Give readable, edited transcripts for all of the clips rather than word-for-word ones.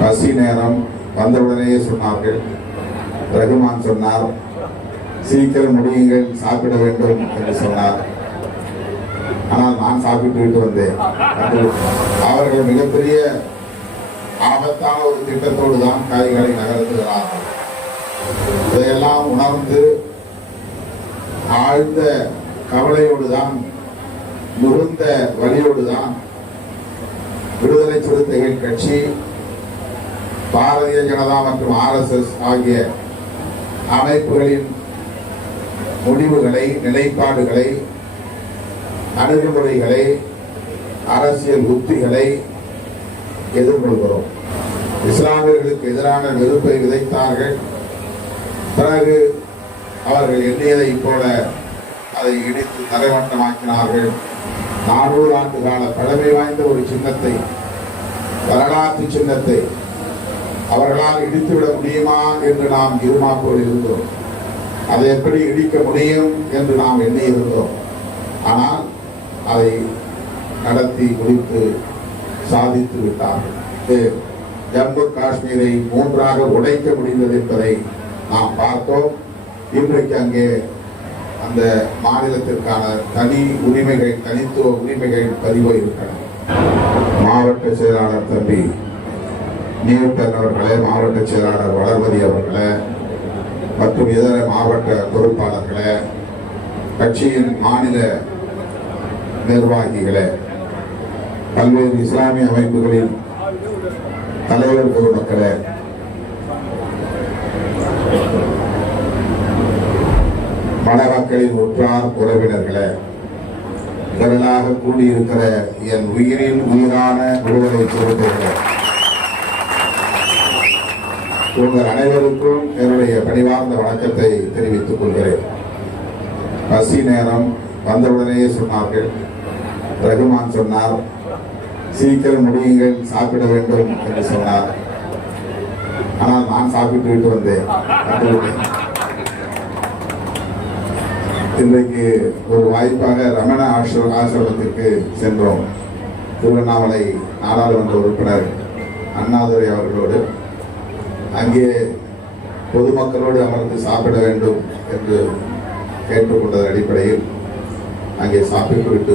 பசி நேரம் வந்தவுடனேயே சொன்னார்கள். ரகுமான் சொன்னார், சீக்கிரம் முடியுங்கள், சாப்பிட வேண்டும் என்று சொன்னார். ஆனால் நான் சாப்பிட்டு விட்டு வந்தேன். அவர்கள் மிகப்பெரிய ஆபத்தான ஒரு திட்டத்தோடு தான் காய்களை நகர்த்துகிறார்கள். இதையெல்லாம் உணர்ந்து ஆழ்ந்த கவலையோடு தான், மிகுந்த வலியோடு தான் விடுதலை சிறுத்தைகள் கட்சி, பாரதிய ஜனதா மற்றும் RSS ஆகிய அமைப்புகளின் முடிவுகளை, நிலைப்பாடுகளை, அணுகுமுறைகளை, அரசியல் உத்திகளை எதிர்கொள்கிறோம். இஸ்லாமியர்களுக்கு எதிரான வெறுப்பை விதைத்தார்கள். பிறகு அவர்கள் எண்ணியதை போல அதை இடித்து தரைமட்டமாக்கினார்கள். 400 ஆண்டு கால பழமை வாய்ந்த ஒரு சின்னத்தை, வரலாற்று சின்னத்தை அவர்களால் இடித்துவிட முடியுமா என்று நாம் இருமாப்போடு இருந்தோம். அதை எப்படி இடிக்க முடியும் என்று நாம் எண்ணி இருந்தோம். ஆனால் அதை நடத்தி முடித்து சாதித்து விட்டார்கள். ஜம்மு காஷ்மீரை 3ஆக உடைக்க முடிந்தது என்பதை நாம் பார்த்தோம். இன்றைக்கு அங்கே அந்த மாநிலத்திற்கான தனி உரிமைகள், தனித்துவ உரிமைகள் பதிவு இருக்கின்றன. மாவட்ட செயலாளர் தம்பி நியூட்டன் அவர்களே, மாவட்ட செயலாளர் வளர்மதி அவர்களே மற்றும் இதர மாவட்ட பொறுப்பாளர்களே, கட்சியின் மாநில நிர்வாகிகளே, பல்வேறு இஸ்லாமிய அமைப்புகளின் தலைவர் பொதுமக்களே, மணமக்களின் உற்றார் உறவினர்களே, திரளாக கூடியிருக்கிற என் உயிரின் உயிரான விடுதலை சிறுத்தைகளே, உங்கள் அனைவருக்கும் என்னுடைய பணிவார்ந்த வணக்கத்தை தெரிவித்துக் கொள்கிறேன். பசி நேரம் வந்தவுடனேயே சொன்னார்கள். ரகுமான் சொன்னார், சீக்கிரம் முடியுங்கள், சாப்பிட வேண்டும் என்று சொன்னார். ஆனால் நான் சாப்பிட்டு விட்டு வந்தேன். இன்றைக்கு ஒரு வாய்ப்பாக ரமண ஆசிரமத்திற்கு சென்றோம். திருவண்ணாமலை நாடாளுமன்ற உறுப்பினர் அண்ணாதுரை அவர்களோடு அங்கே பொதுமக்களோடு அமர்ந்து சாப்பிட வேண்டும் என்று கேட்டுக்கொண்டதன் அடிப்படையில் அங்கே சாப்பிட்டு விட்டு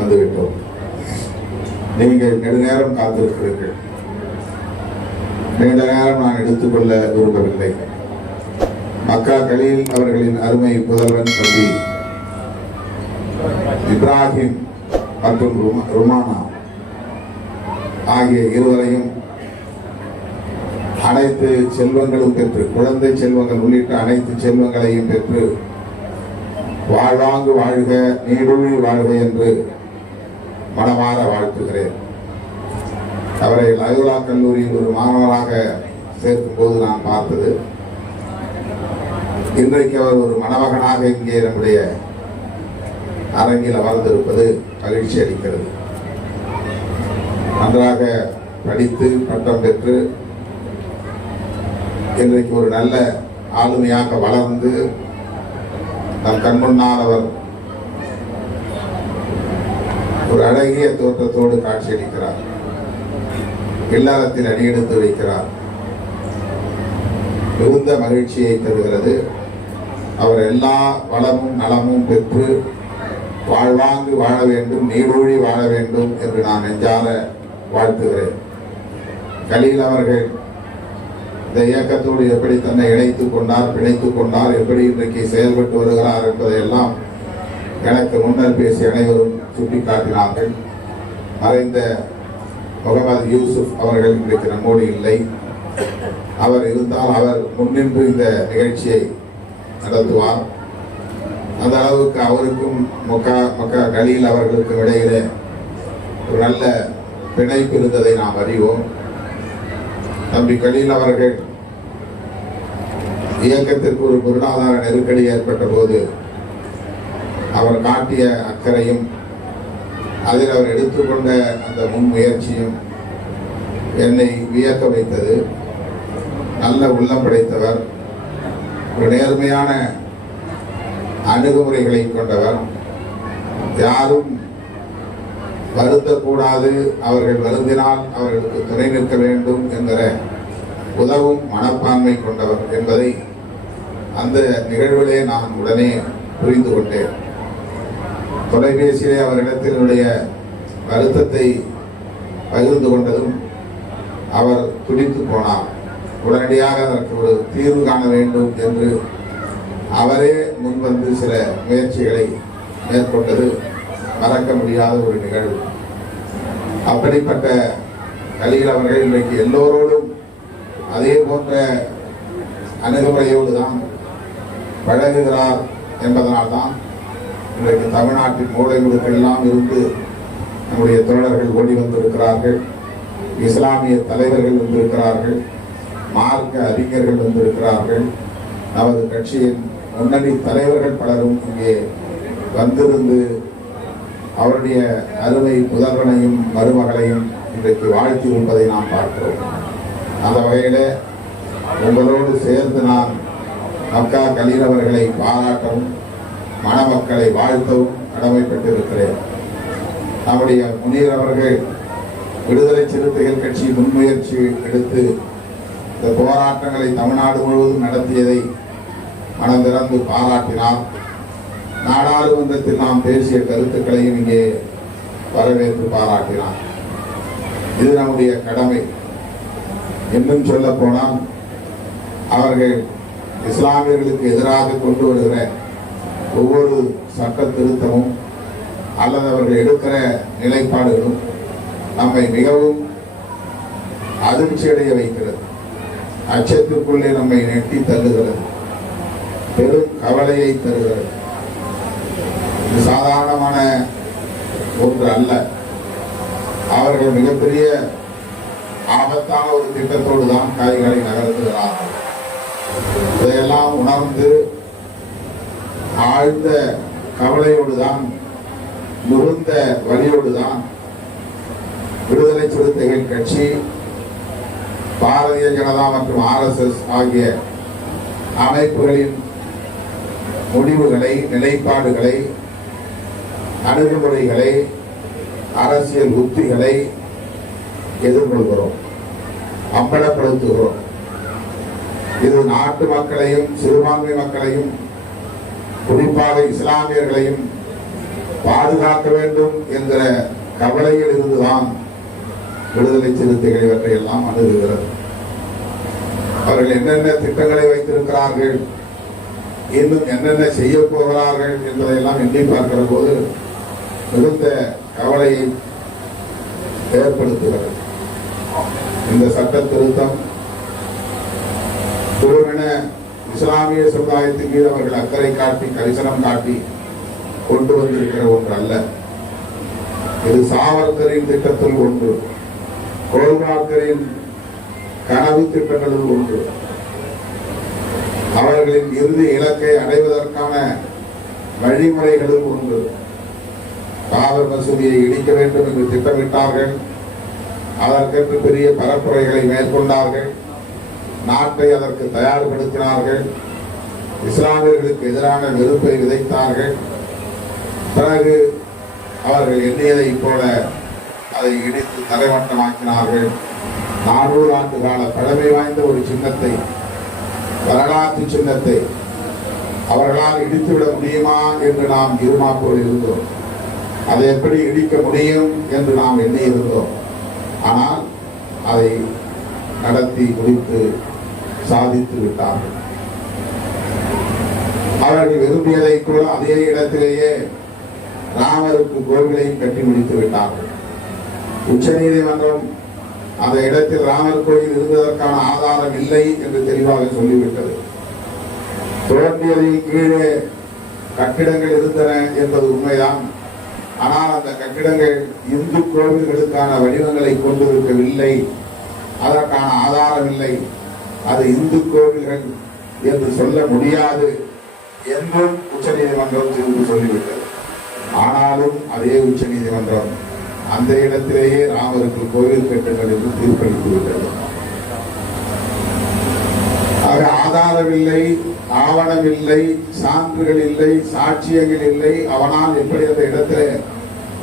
வந்துவிட்டோம். நீங்கள் நெடுநேரம் காத்திருக்கிறீர்கள். நீண்ட நேரம் நான் எடுத்துக்கொள்ள விரும்பவில்லை. மக்கா கலீல் அவர்களின் அருமை புதல்வன் தம்பி இப்ராஹிம் மற்றும் ருமானா ஆகிய இருவரையும் அனைத்து செல்வங்களும் பெற்று, குழந்தை செல்வங்கள் உள்ளிட்ட அனைத்து செல்வங்களையும் பெற்று வாழ்வாங்கு வாழ்க, நீடூழி வாழ்க என்று மனமாற வாழ்த்துகிறேன். அவரை லயோலா கல்லூரியில் ஒரு மாணவராக சேர்க்கும் போது நான் பார்த்தது. இன்றைக்கு அவர் ஒரு மணமகனாக இங்கே நம்முடைய அரங்கில் அமர்ந்திருப்பது மகிழ்ச்சி அளிக்கிறது. நன்றாக படித்து பட்டம் பெற்று இன்றைக்கு ஒரு நல்ல ஆளுமையாக வளர்ந்து நம் கண்முன்னால் அவர் ஒரு அழகிய தோற்றத்தோடு காட்சியளிக்கிறார். இல்லறத்தில் அடியெடுத்து வைக்கிறார். மிகுந்த மகிழ்ச்சியை தருகிறது. அவர் எல்லா வளமும் நலமும் பெற்று வாழ்வாங்கு வாழ வேண்டும், நீடூழி வாழ வேண்டும் என்று நான் நெஞ்சார வாழ்த்துகிறேன். கலீல் அவர்கள் இந்த இயக்கத்தோடு எப்படி தன்னை இணைத்துக் கொண்டார், பிணைத்துக் கொண்டார், எப்படி இன்றைக்கு செயல்பட்டு வருகிறார் என்பதையெல்லாம் எனக்கு முன்னர் பேசிய அனைவரும் சுட்டிக்காட்டினார்கள். மறைந்த முகமது யூசுப் அவர்கள் இன்றைக்கு நம்மோடு இல்லை. அவர் இருந்தால் அவர் முன்னின்று இந்த நிகழ்ச்சியை நடத்துவார். அந்த அளவுக்கு அவருக்கும் மக்கா கலீல் அவர்களுக்கும் இடையிலே ஒரு நல்ல பிணைப்பு இருந்ததை நாம் அறிவோம். தம்பி கலீல் அவர்கள் இயக்கத்திற்கு ஒரு பொருளாதார நெருக்கடி ஏற்பட்ட போது அவர் காட்டிய அக்கறையும் அதில் அவர் எடுத்துக்கொண்ட அந்த முன்முயற்சியும் என்னை வியக்க வைத்தது. நல்ல உள்ளம் படைத்தவர், ஒரு நேர்மையான அணுகுமுறைகளை கொண்டவர், யாரும் வருந்தக்கூடாது, அவர்கள் வருந்தினால் அவர்களுக்கு துணை நிற்க வேண்டும் என்கிற உதவும் மனப்பான்மை கொண்டவர் என்பதை அந்த நிகழ்விலே நான் உடனே புரிந்து கொண்டேன். தொலைபேசியிலே அவரிடத்தினுடைய வருத்தத்தை பகிர்ந்து கொண்டதும் அவர் துடித்து போனார். உடனடியாக அதற்கு ஒரு தீர்வு காண வேண்டும் என்று அவரே முன்வந்து சில முயற்சிகளை மேற்கொண்டது மறக்க முடியாத ஒரு நிகழ்வு. அப்படிப்பட்ட கலீல் அவர்கள் இன்றைக்கு எல்லோரோடும் அதே போன்ற அணுகுமுறையோடு தான் பழகுகிறார் என்பதனால்தான் இன்றைக்கு தமிழ்நாட்டின் மூலை முடுக்கெல்லாம் இருந்து நம்முடைய தோழர்கள் ஓடி வந்திருக்கிறார்கள், இஸ்லாமிய தலைவர்கள் வந்திருக்கிறார்கள், மார்க்க அறிஞர்கள் வந்திருக்கிறார்கள், நமது கட்சியின் முன்னணி தலைவர்கள் பலரும் இங்கே வந்திருந்து அவருடைய அருமை புதல்வனையும் மருமகளையும் இன்றைக்கு வாழ்த்தி இருப்பதை நாம் பார்க்கிறோம். அந்த வகையில் உங்களோடு சேர்ந்து நான் மக்கா கலீல் அவர்களை பாராட்டவும் மணமக்களை வாழ்த்தவும் கடமைப்பட்டிருக்கிறேன். நம்முடைய முனீர் அவர்கள் விடுதலை சிறுத்தைகள் கட்சி முன்முயற்சி எடுத்து இந்த போராட்டங்களை தமிழ்நாடு முழுவதும் நடத்தியதை மனம் திறந்து பாராட்டினார். நாடாளுமன்றத்தில் நாம் பேசிய கருத்துக்களையும் இங்கே வரவேற்று பாராட்டினார். இது நம்முடைய கடமை. இன்னும் சொல்ல போனால் அவர்கள் இஸ்லாமியர்களுக்கு எதிராக கொண்டு வருகிற ஒவ்வொரு சட்ட திருத்தமும் அல்லது அவர்கள் எடுக்கிற நிலைப்பாடுகளும் நம்மை மிகவும் அதிர்ச்சியடைய வைக்கிறது, அச்சத்திற்குள்ளே நம்மை நெட்டி தள்ளுகிறது, பெரும் கவலையை தருகிறது. இது சாதாரணமான ஒன்று அல்ல. அவர்கள் மிகப்பெரிய ஆபத்தான ஒரு திட்டத்தோடு தான் காய்களை நகர்த்துகிறார்கள். இதையெல்லாம் உணர்ந்து ஆழ்ந்த கவலையோடு தான், முழுந்த வழியோடு தான் விடுதலை சிறுத்தைகள் கட்சி, பாரதிய ஜனதா மற்றும் RSS ஆகிய அமைப்புகளின் முடிவுகளை, நிலைப்பாடுகளை, அணுகுமுறைகளை, அரசியல் உத்திகளை எதிர்கொள்கிறோம், அம்பலப்படுத்துகிறோம். இது நாட்டு மக்களையும் சிறுபான்மை மக்களையும் குறிப்பாக இஸ்லாமியர்களையும் பாதுகாக்க வேண்டும் என்கிற கவலையில் இருந்துதான் விடுதலை சிறுத்தைகள் இவற்றையெல்லாம் அணுகுகிறது. அவர்கள் என்னென்ன திட்டங்களை வைத்திருக்கிறார்கள், இன்னும் என்னென்ன செய்ய போகிறார்கள் என்பதையெல்லாம் எண்ணி பார்க்கிற போது மிகுந்த கவலையை ஏற்படுத்துகிறது. இந்த சட்ட திருத்தம் பூரண இஸ்லாமிய சமுதாயத்தின் மீது அவர்கள் அக்கறை காட்டி, கரிசனம் காட்டி கொண்டு வந்திருக்கிற ஒன்று அல்ல. இது சாவர்கரின் திட்டத்தில் ஒன்று, கோல்வாக்கரின் கனவு திட்டங்களில் ஒன்று. அவர்களின் இறுதி இலக்கை அடைவதற்கான வழிமுறைகளும் ஒன்று. பாபர் மசூதியை இடிக்க வேண்டும் என்று திட்டமிட்டார்கள். அதற்கென்று பெரிய பரப்புரைகளை மேற்கொண்டார்கள். நாட்டை அதற்கு தயார்படுத்தினார்கள். இஸ்லாமியர்களுக்கு எதிரான வெறுப்பை விதைத்தார்கள். பிறகு அவர்கள் எண்ணியதை போல அதை இடித்து தலைமட்டமாக்கினார்கள். 400 ஆண்டு கால பழமை வாய்ந்த ஒரு சின்னத்தை, வரலாற்று சின்னத்தை அவர்களால் இடித்துவிட முடியுமா என்று நாம் இருமாப்போடு இருந்தோம். அதை எப்படி இடிக்க முடியும் என்று நாம் எண்ணி இருந்தோம். ஆனால் அதை நடத்தி முடித்து சாதித்து விட்டார்கள். அவர்கள் விரும்பியதை கூட அதே இடத்திலேயே ராமருக்கு கோவிலையும் கட்டி முடித்து விட்டார்கள். உச்ச நீதிமன்றம் அந்த இடத்தில் ராமர் கோயில் இருந்ததற்கான ஆதாரம் இல்லை என்று தெளிவாக சொல்லிவிட்டது. தோன்றியதில் கீழே கட்டிடங்கள் இருந்தன என்பது உண்மைதான். ஆனால் அந்த கட்டிடங்கள் இந்து கோவில்களுக்கான வடிவங்களை கொண்டிருக்கவில்லை, அதற்கான ஆதாரம் இல்லை. அது இந்து கோவில்கள் என்று சொல்ல முடியாது என்றும் உச்ச நீதிமன்றம் தீர்ப்பு சொல்லிவிட்டது. ஆனாலும் அதே உச்ச நீதிமன்றம் அந்த இடத்திலேயே ராமருக்கு கோவில் கட்டுங்கள் என்று தீர்ப்பளித்து விட்டது. ஆக ஆதாரம் இல்லை, ஆவணம் இல்லை, சான்றுகள் இல்லை, சாட்சியங்கள் இல்லை. அவனால் எப்படி அந்த இடத்துல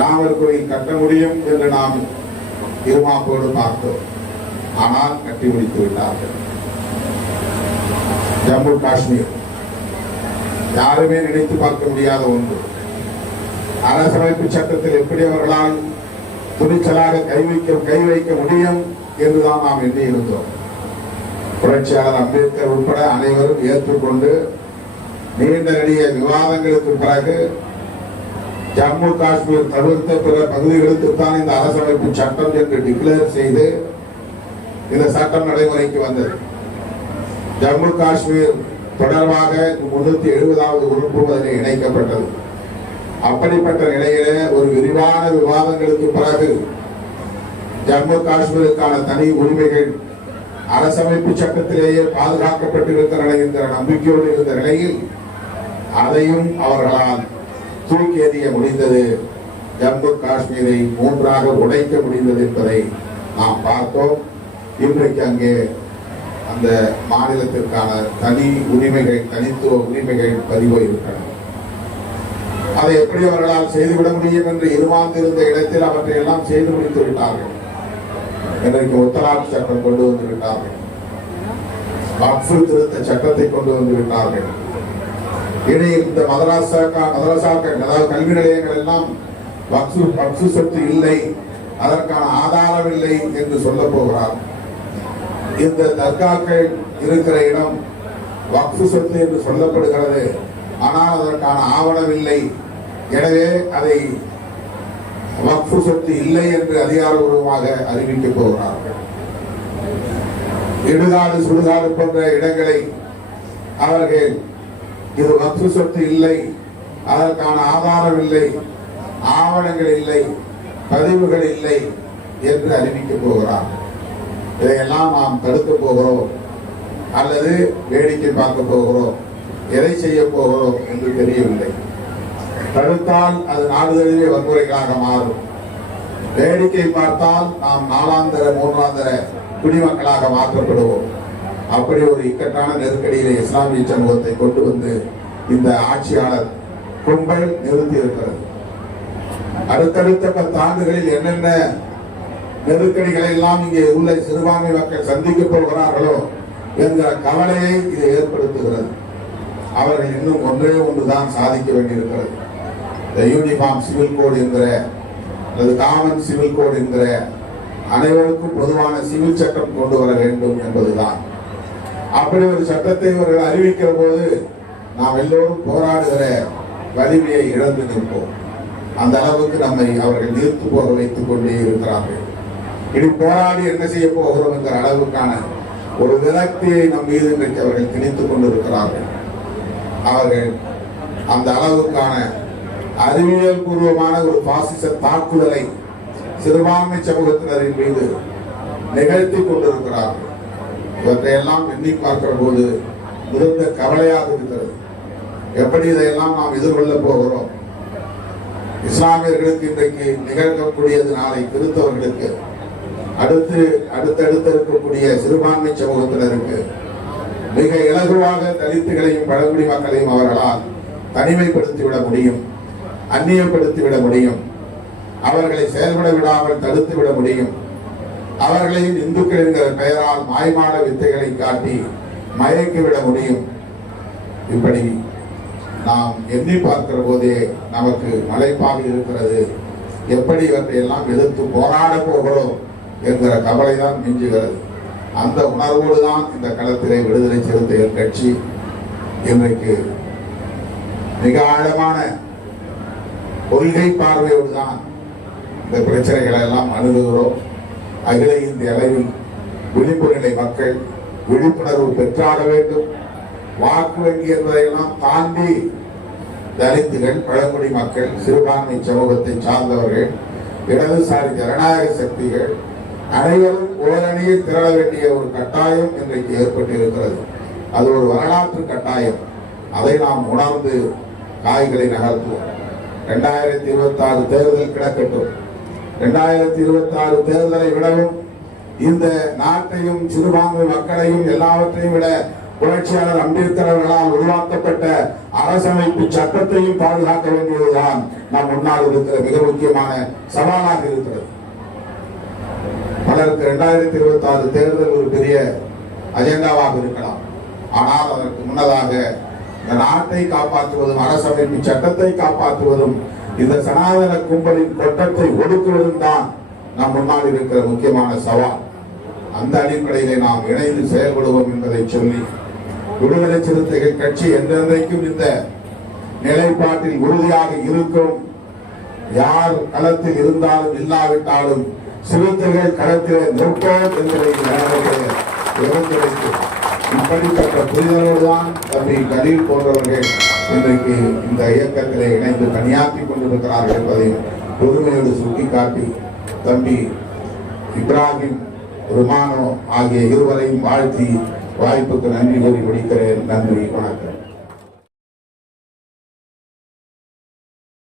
ராமர் கோயில் கட்ட முடியும் என்று நாம் இருமாப்போடு பார்த்தோம். ஆனால் கட்டி முடித்து விட்டார்கள். ஜம்மு காஷ்மீர் யாருமே நினைத்து பார்க்க முடியாத ஒன்று. அரசமைப்பு சட்டத்தில் எப்படி அவர்களால் துணிச்சலாக கை வைக்க முடியும் என்றுதான் நாம் எண்ணி இருந்தோம். புரட்சியாளர் அம்பேத்கர் உட்பட அனைவரும் ஏற்றுக்கொண்டு நீண்ட நெடிய விவாதங்களுக்கு பிறகு ஜம்மு காஷ்மீர் தவிர்த்த பிற பகுதிகளுக்கு தான் இந்த அரசமைப்பு சட்டம் என்று டிக்ளேர் செய்து இந்த சட்டம் நடைமுறைக்கு வந்தது. ஜம்மு காஷ்மீர் தொடர்பாக 370வது உறுப்பு அதில் இணைக்கப்பட்டது. அப்படிப்பட்ட நிலையிலே ஒரு விரிவான விவாதங்களுக்கு பிறகு ஜம்மு காஷ்மீருக்கான தனி உரிமைகள் அரசமைப்பு சட்டத்திலேயே பாதுகாக்கப்பட்டிருக்கின்றன என்கிற நம்பிக்கையோடு இருந்த நிலையில் அதையும் அவர்களால் தூக்கி எறிய முடிந்தது. ஜம்மு காஷ்மீரை 3ஆக உடைக்க முடிந்தது என்பதை நாம் பார்த்தோம். இன்றைக்கு அங்கே அந்த மாநிலத்திற்கான தனி உரிமைகள், தனித்துவ உரிமைகள் பதிவு இருக்கின்றன. அதை எப்படி அவர்களால் செய்துவிட முடியும் என்று எதிர்பார்த்திருந்த இடத்தில் அவற்றை எல்லாம் செய்து முடித்து விட்டார்கள். இன்றைக்கு முத்தலாக் சட்டம் கொண்டு வந்து விட்டார்கள். வக்ஃப் திருத்த சட்டத்தை கொண்டு வந்து விட்டார்கள். இனி இந்த மதரசாக்கள், அதாவது கல்வி நிலையங்கள் எல்லாம் வக்ஃப் சொத்து இல்லை, அதற்கான ஆதாரம் இல்லை என்று சொல்ல போகிறார். இந்த தர்காக்கள் இருக்கிற இடம் வக்ஃப் சொத்து என்று சொல்லப்படுகிறது, ஆனால் அதற்கான ஆவணம் இல்லை. எனவே அதை வக்ஃப் சொத்து இல்லை என்று அதிகாரப்பூர்வமாக அறிவிக்க போகிறார்கள். இடுகாடு, சுடுகாடு போன்ற இடங்களை அவர்கள் இது வக்ஃப் சொத்து இல்லை, அதற்கான ஆதாரம் இல்லை, ஆவணங்கள் இல்லை, பதிவுகள் இல்லை என்று அறிவிக்க போகிறார்கள். இதையெல்லாம் நாம் தடுக்க போகிறோம் அல்லது வேடிக்கை பார்க்க போகிறோம், எதை செய்ய போகிறோம் என்று தெரியவில்லை. தடுத்தால் அது நாடு தழுவிய வன்முறைகளாக மாறும். வேடிக்கை பார்த்தால் நாம் 4ஆந்தர 3ஆந்தர குடிமக்களாக மாற்றப்படுவோம். அப்படி ஒரு இக்கட்டான நெருக்கடியிலே இஸ்லாமிய சமூகத்தை கொண்டு வந்து இந்த ஆட்சியாளர் கும்பல் நிறுத்தி இருக்கிறது. அடுத்தடுத்த 10 ஆண்டுகளில் என்னென்ன நெருக்கடிகளை எல்லாம் இங்கே உள்ள சிறுபான்மை மக்கள் சந்திக்க போகிறார்களோ என்கிற கவலையை இது ஏற்படுத்துகிறது. அவர்கள் இன்னும் ஒன்றுதான் சாதிக்க வேண்டியிருக்கிறது. யூனிஃபார்ம் சிவில் கோடு என்கிற அல்லது காமன் சிவில் கோடு என்கிற அனைவருக்கும் பொதுவான சிவில் சட்டம் கொண்டு வர வேண்டும் என்பதுதான். அப்படி ஒரு சட்டத்தை இவர்கள் அறிவிக்கிற போது நாம் எல்லோரும் போராடுகிற வலிமையை இழந்து நிற்போம். அந்த அளவுக்கு நம்மை அவர்கள் நீர்த்து போக வைத்துக் கொண்டே இருக்கிறார்கள். இனி போராடி என்ன செய்ய போகிறோம் என்கிற அளவுக்கான ஒரு விரக்தியை நம் மீது இன்றைக்கு அவர்கள் திணித்துக் கொண்டிருக்கிறார்கள். அவர்கள் அந்த அளவுக்கான அறிவியல் பூர்வமான ஒரு பாசிச தாக்குதலை சிறுபான்மை சமூகத்தினரின் மீது நிகழ்த்தி கொண்டிருக்கிறார்கள். இவற்றையெல்லாம் எண்ணி பார்க்கிற போது மிகுந்த கவலையாக இருக்கிறது. எப்படி இதையெல்லாம் நாம் எதிர்கொள்ள போகிறோம்? இஸ்லாமியர்களுக்கு இன்றைக்கு நிகழ்த்தக்கூடியது நாளை கிறிஸ்தவர்களுக்கு, அடுத்தடுத்து இருக்கக்கூடிய சிறுபான்மை சமூகத்தினருக்கு மிக இலகுவாக தலித்துகளையும் பழங்குடி மக்களையும் அவர்களால் தனிமைப்படுத்திவிட முடியும், அந்நியப்படுத்திவிட முடியும், அவர்களை செயல்பட விடாமல் தடுத்துவிட முடியும். அவர்களையும் இந்துக்கள் என்கிற பெயரால் மாய்மாட வித்தைகளை காட்டி மயக்கிவிட முடியும். இப்படி நாம் எண்ணி பார்க்கிற போதே நமக்கு மலைப்பாக இருக்கிறது. எப்படி இவற்றை எல்லாம் எதிர்த்து போராட போகிறோம் என்கிற கவலைதான் மிஞ்சுகிறது. அந்த உணர்வோடு தான் இந்த களத்திலே விடுதலை சிறுத்தைகள் கட்சி இன்றைக்கு மிக ஆழமான கொள்கை பார்வையோடு தான் இந்த பிரச்சனைகளை எல்லாம் அணுகுகிறோம். அகில இந்திய அளவில் விளிம்பு நிலை மக்கள் விழிப்புணர்வு பெற்றாக வேண்டும். வாக்கு வங்கி என்பதையெல்லாம் தாண்டி தலித்துகள், பழங்குடி மக்கள், சிறுபான்மை சமூகத்தை சார்ந்தவர்கள், இடதுசாரி ஜனநாயக சக்திகள் அனைவரும் ஓரணியில் திரள வேண்டிய ஒரு கட்டாயம் இன்றைக்கு ஏற்பட்டிருக்கிறது. அது ஒரு வரலாற்று கட்டாயம். அதை நாம் உணர்ந்து காய்களை நகர்த்துவோம். 2026 தேர்தல் கிடக்கட்டும். 2026 தேர்தலை விடவும் இந்த நாட்டையும் சிறுபான்மை மக்களையும் எல்லாவற்றையும் விட புரட்சியாளர் அம்பேத்கர் அவர்களால் உருவாக்கப்பட்ட அரசமைப்பு சட்டத்தையும் பாதுகாக்க வேண்டியதுதான் நம் முன்னால் இருக்கிற மிக முக்கியமான சவாலாக இருக்கிறது. பலருக்கு 2026 தேர்தல் ஒரு பெரிய அஜெண்டாவாக இருக்கலாம். ஆனால் அதற்கு முன்னதாக இந்த நாட்டை காப்பாற்றுவதும் அரசமைப்பு சட்டத்தை காப்பாற்றுவதும் இந்த சனாதன கும்பலின் கொட்டத்தை ஒடுக்குவதும் தான் நம் முன்னால் இருக்கிற முக்கியமான சவால். அந்த அடிப்படையிலே நாம் இணைந்து செயல்படுவோம் என்பதை சொல்லி, விடுதலை சிறுத்தைகள் கட்சி என்றென்றைக்கும் இந்த நிலைப்பாட்டில் உறுதியாக இருக்கும். யார் களத்தில் இருந்தாலும் இல்லாவிட்டாலும் சிறுத்தைகள் களத்திலே நிற்போம் என்பதை இப்படிப்பட்ட புரிதலோடுதான் தம்பி கலீல் போன்றவர்கள் இன்றைக்கு இந்த இயக்கத்திலே இணைந்து பணியாற்றிக் கொண்டிருக்கிறார்கள் என்பதையும் பொறுமையோடு சுட்டிக்காட்டி, தம்பி இப்ராஹிம் ருமானோ ஆகிய இருவரையும் வாழ்த்தி வாய்ப்புக்கு நன்றி கூறி முடிக்கிறேன். நன்றி, வணக்கம்.